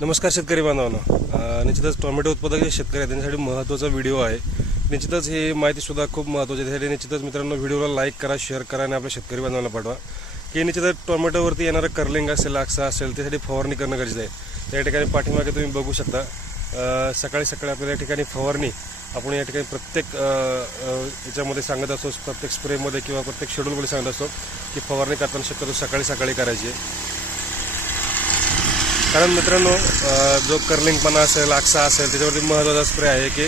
नमस्कार शेतकरी बांधवांना. निश्चितच टोमॅटो उत्पादक जे शेतकरी आहेत त्यांच्यासाठी महत्त्वाचा व्हिडिओ आहे. निश्चितच ही माहिती सुद्धा खूप महत्त्वाची आहे. त्यासाठी निश्चितच मित्रांनो व्हिडिओला लाईक करा शेअर करा आणि आपल्या शेतकरी बांधवांना पाठवा. की निश्चितच टोमॅटोवरती येणारं कर्लिंग असेल आक्सा असेल त्यासाठी फवारणी करणं गरजेचं आहे. त्या ठिकाणी पाठीमागे तुम्ही बघू शकता सकाळी सकाळी आपल्याला या ठिकाणी फवारणी आपण या ठिकाणी प्रत्येक याच्यामध्ये सांगत असतो प्रत्येक स्प्रेमध्ये किंवा प्रत्येक शेड्यूलमध्ये सांगत असतो की फवारणी करताना शक्यतो सकाळी सकाळी करायची आहे. कारण मित्रांनो जो कर्लिंगपणा असेल आक्सा असेल त्याच्यावरती महत्त्वाचा स्प्रे आहे की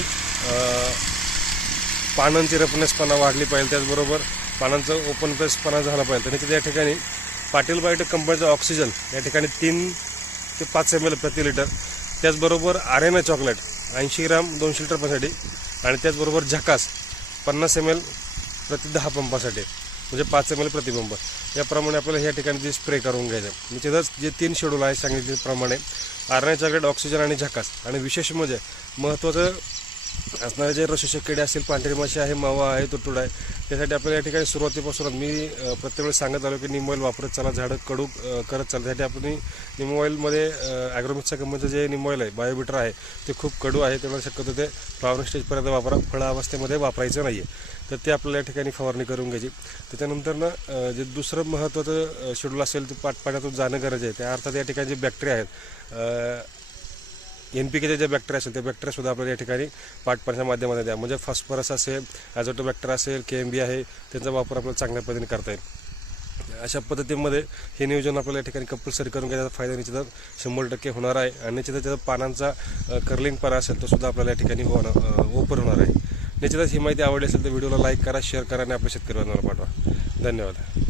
पानांची रफनेसपणा वाढली पाहिजे. त्याचबरोबर पानांचं ओपन पेसपणा झाला पाहिजे. तर निश्चित या ठिकाणी पाटील बायोटेक कंपनीचं ऑक्सिजन या ठिकाणी तीन ते पाच एम एल प्रति लिटर त्याचबरोबर आर एन ए चॉकलेट ऐंशी ग्राम दोनशे लिटर पंपासाठी आणि त्याचबरोबर झकास पन्नास एम एल प्रति दहा पंपासाठी. म्हणजे पाच एम एल प्रतिबंब. याप्रमाणे आपल्याला या ठिकाणी जे स्प्रे करून घ्यायचं. म्हणजे निश्चितच जे तीन शेड्यूल आहे सांगितल्याप्रमाणे आरण्या ऑक्सिजन आणि झकास. आणि विशेष म्हणजे महत्त्वाचं असणारे जे रशोषक किडे असतील पांढरी माशी आहे मावा आहे तुटुडा आहे त्यासाठी आपल्याला या ठिकाणी सुरुवातीपासून मी प्रत्येक वेळेस सांगत आलो की निम ऑइल वापरत चला झाडं कडू करत चला. त्यासाठी आपण निम ऑइलमध्ये ॲग्रोमिक्सच्या कंपनीचं जे निम ऑइल आहे बायोबिटर आहे ते खूप कडू आहे. त्यामुळे शक्यतो ते फ्लावरिंग स्टेजपर्यंत वापरा फळ अवस्थेमध्ये वापरायचं नाही आहे तर ते आपल्याला या ठिकाणी फवारणी करून घ्यायची. त्याच्यानंतर ना जे दुसरं महत्त्वाचं शेड्यूल असेल ते पाठ पाण्यातून जाणं गरज आहे. त्या अर्थात या ठिकाणी जे बॅक्टेरिया आहेत एन पी केचे जे बॅक्टेरिया असेल ते बॅक्टेरिया सुद्धा आपल्याला या ठिकाणी पाठपाण्याच्या माध्यमातून द्या. म्हणजे फॉस्फरस असेल ॲझोटो बॅक्टेरिया असेल के एम बी आहे त्यांचा वापर आपल्याला चांगल्या पद्धतीने करता येईल. अशा पद्धतीमध्ये हे नियोजन आपल्याला या ठिकाणी कंपल्सरी करून घ्यायचा. फायदा निश्चितच शंभर टक्के होणार आहे. आणि निश्चितच त्याचा पानांचा कर्लिंग पारा असेल तो सुद्धा आपल्याला या ठिकाणी होणार ओपर होणार आहे. निश्चितच ही माहिती आवडली असेल तर व्हिडिओला लाईक करा शेअर करा आणि आपल्या शेतकरी बांधवांना पाठवा. धन्यवाद.